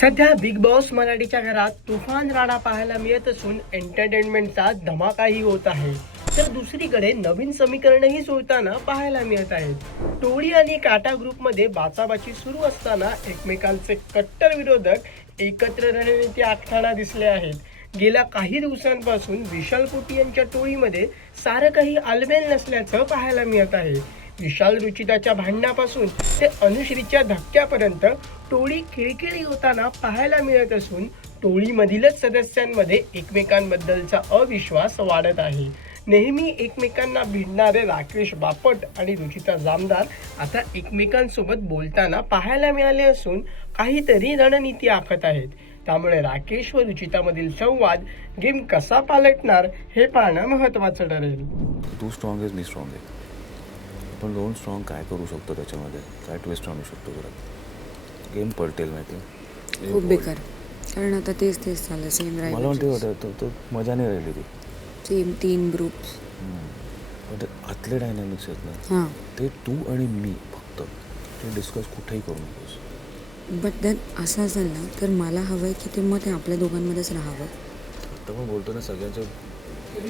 सध्या big Boss मराठीच्या घरात तुफान राडा पाहायला मिळत असून एंटरटेनमेंटचा धमाकाही होत आहे. तर दुसरीकडे नवीन समीकरणही जुळताना पाहायला मिळत आहेत. टोळी आणि काटा ग्रुपमध्ये बाचाबाची सुरू असताना एकमेकांचे कट्टर विरोधक एकत्र रणनीती आखताना दिसले आहेत. गेल्या काही दिवसांपासून विशाल कोटी यांच्या टोळीमध्ये सारं काही आलबेल नसल्याचं पाहायला मिळत आहे. विशाल रुचिताच्या भांडणापासून ते अनुश्रीच्या धक्क्यापर्यंत टोळी खिळखिळी होताना पाहायला मिळत असून टोळीमधीलच सदस्यांमध्ये एकमेकांबद्दलचा अविश्वास वाढत आहे. नेहमी एकमेकांना भिडणारे राकेश बापट आणि रुचिता जामदार आता एकमेकांसोबत बोलताना पाहायला मिळाले असून काहीतरी रणनीती आखत आहेत. त्यामुळे राकेश व रुचितामधील संवाद गेम कसा पालटणार हे पाहणं महत्त्वाचं ठरेल. तू स्ट्रॉंग आहेस, मी स्ट्रॉंग आहे, पण दोन स्ट्रॉंग काय करू शकतो, त्याच्यामध्ये काय ट्विस्ट आणू शकतो, परत गेम पलटेल माहिती. खूप बेकार, कारण आता तेच चाललं सेम राहील. मला म्हणते तो मजा नाही राहिली ती सेम 3 ग्रुप्स. पण ते आतले डायनॅमिक्स आहेत ना, ते तू आणि मी फक्त ते डिस्कस कुठेही करू नकोस. बट देन असं असेल ना तर मला हवं आहे की ते मग ते आपल्या दोघांमध्येच राहावं. आता पण बोलतो ना, सगळ्यांचे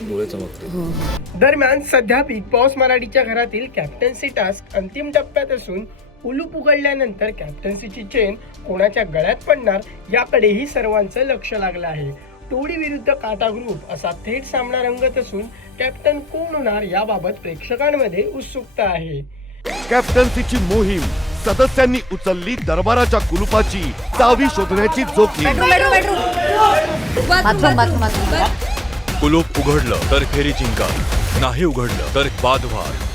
डोळे चमकते. दरम्यान सध्या बिग बॉस मराठीच्या घरातील कॅप्टन्सी टास्क अंतिम टप्प्यात असून कुलूप उघडल्यानंतर कॅप्टन्सीची चेन कोणाच्या गळ्यात पडणार याकडेही सर्वांचं लक्ष लागलं आहे. टोळी विरुद्ध काटा ग्रुप असा थेट सामना रंगत असून कॅप्टन कोण होणार याबाबत प्रेक्षकांमध्ये उत्सुकता आहे. कॅप्टन्सीची मोहीम, सदस्यांनी उचलली दरबाराच्या कुलुपाची चावी शोधण्याची जोखीम. कुलूप उघडलं तर फेरी जिंका, नाही उघडलं तर वादवार.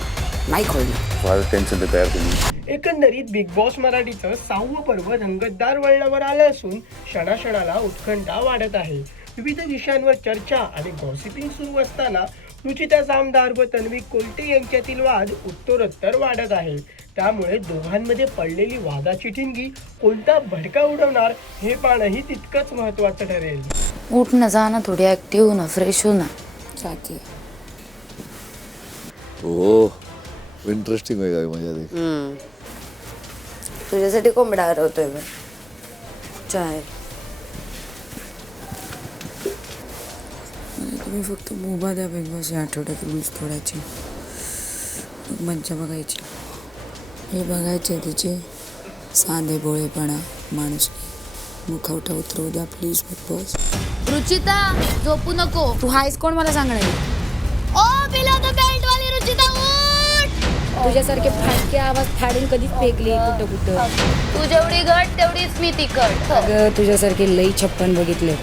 एकंदरीत बिग बॉस मराठीचं 6वं पर्व रंगतदार वळणावर आलं असून क्षणाक्षणाला उत्कंठा वाढत आहे. विविध विषयांवर चर्चा आणि गॉसिपिंग सुरू असताना रुचिता जामदार व तन्वी कोलटे यांच्यातील वाद उत्तरोत्तर वाढत आहे. त्यामुळे दोघांमध्ये पडलेली वादाची ठिणगी कोणता भडका उडवणार हे पाहणंही तितकंच महत्त्वाचं ठरेल. उठ ना, जा ना, थोडी ऍक्टिव्ह हो ना, फ्रेश हो ना. चाकी हो, इंटरेस्टिंग आहे मजा दे. तुझ्यासाठी कोंबडा हरवतोय मी. चाय तुम्ही फक्त मुभा द्या बिग बॉस या आठवड्यात रूल्स तोडायची, मज्जा बघायची. हे बघायचे तिचे साधे भोळेपणा, माणूस मुखवटा उतरवू द्या प्लीज बिग बॉस. रुचिता झोपू नको. तू हायस कोण मला सांगणार? ओ बिलो द बेल्ट वाली रुचिता उठ. तुझ्यासारखे फाटके आवाज फाडून कधीच फेकले कुठं. तू जेवढी घट तेवढीच मी तिखट. अगं तुझ्यासारखे लई 56 बघितले.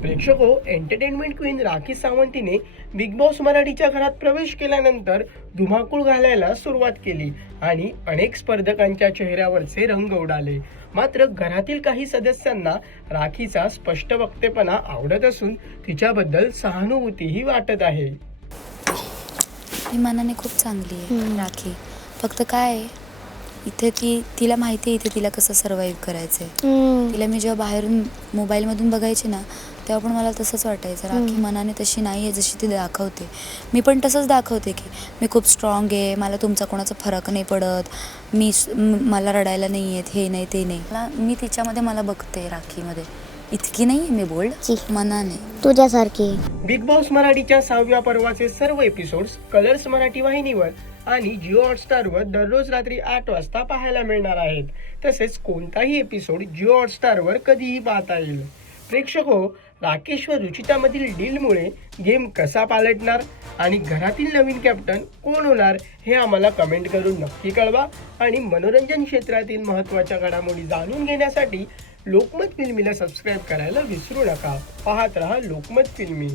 प्रेक्षको, एंटरटेनमेंट क्वीन राखी सावंतीने बिग बॉस मराठीच्या घरात प्रवेश केल्यानंतर धुमाकूळ घालायला सुरुवात केली आणि अनेक स्पर्धकांच्या चेहऱ्यावरचे रंग उडाले. मात्र घरातील काही सदस्यांना राखीचा स्पष्ट वक्तेपणा आवडत असून तिच्याबद्दल सहानुभूतीही वाटत आहे. ही मनाने खूप चांगली आहे राखी. फक्त काय आहे, इथे तिला माहिती आहे इथे तिला कसं सर्वाईव्ह करायचं आहे. तिला मी जेव्हा बाहेरून मोबाईलमधून बघायचे ना तेव्हा पण मला तसंच वाटायचं, राखी मनाने तशी नाही आहे जशी ती दाखवते. मी पण तसंच दाखवते की मी खूप स्ट्रॉंग आहे, मला तुमचा कोणाचा फरक नाही पडत, मला रडायला नाही येत, हे नाही ते नाही. मी तिच्यामध्ये मला बघते राखीमध्ये. इतकी नाही आहे मी बोल्ड मनाने तुझ्यासारखी. बिग बॉस मराठीच्या 6व्या पर्वाचे सर्व एपिसोड्स कलर्स मराठी वाहिनीवर आणि जिओ हॉटस्टारवर दररोज रात्री 8 वाजता पाहायला मिळणार आहेत. तसेच कोणताही एपिसोड जिओ हॉटस्टारवर कधीही पाहता येईल. प्रेक्षको, राकेश व रुचितामधील डीलमुळे गेम कसा पालटणार आणि घरातील नवीन कॅप्टन कोण होणार हे आम्हाला कमेंट करून नक्की कळवा. आणि मनोरंजन क्षेत्रातील महत्त्वाच्या घडामोडी जाणून घेण्यासाठी लोकमत फिल्मीला सबस्क्राईब करायला विसरू नका. पाहत रहा लोकमत फिल्मी.